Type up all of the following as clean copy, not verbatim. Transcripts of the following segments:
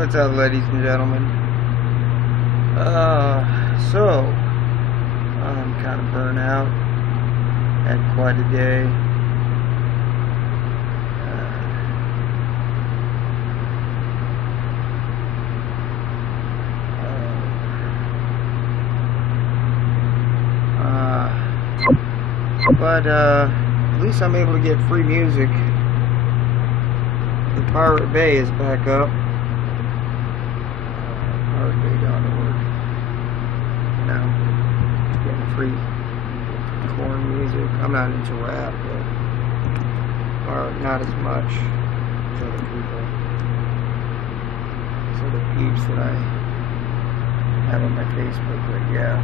What's up, ladies and gentlemen? So I'm kind of burnt out. Had quite a day. But at least I'm able to get free music. The Pirate Bay is back up. PirateBay.org. Now, getting free corn music. I'm not into rap, or not as much as other people. These other peeps that I have on my Facebook. But yeah,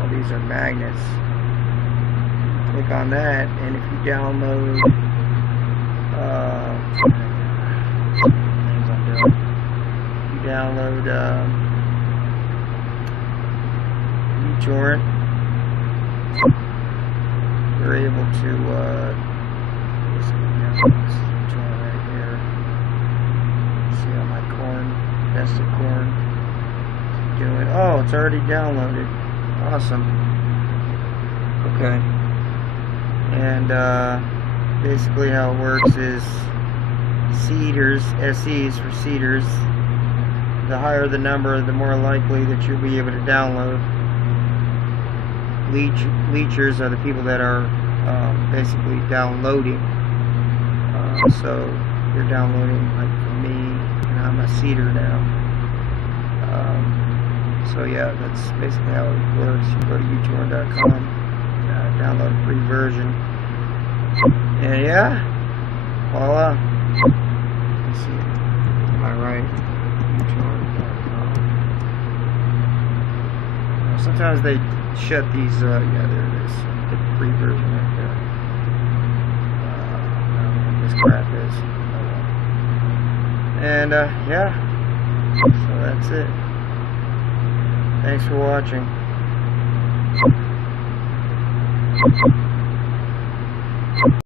all these are magnets. Click on that, and if you download uTorrent, you're able to this uTorrent right here. See how my corn, nested corn, doing. Oh, it's already downloaded. Awesome. Okay. And basically how it works is seeders, SEs for seeders. The higher the number, the more likely that you'll be able to download. Leechers are the people that are basically downloading. So you're downloading, like for me, and I'm a seeder now. So yeah, that's basically how it works. You go to uTorrent.com. Download a free version, and yeah, voila. Let's see, am I right? uTorrent.com. Sometimes they shut these. Yeah, there it is. Get the free version right there. I don't know what this crap is. And yeah, so that's it. Thanks for watching.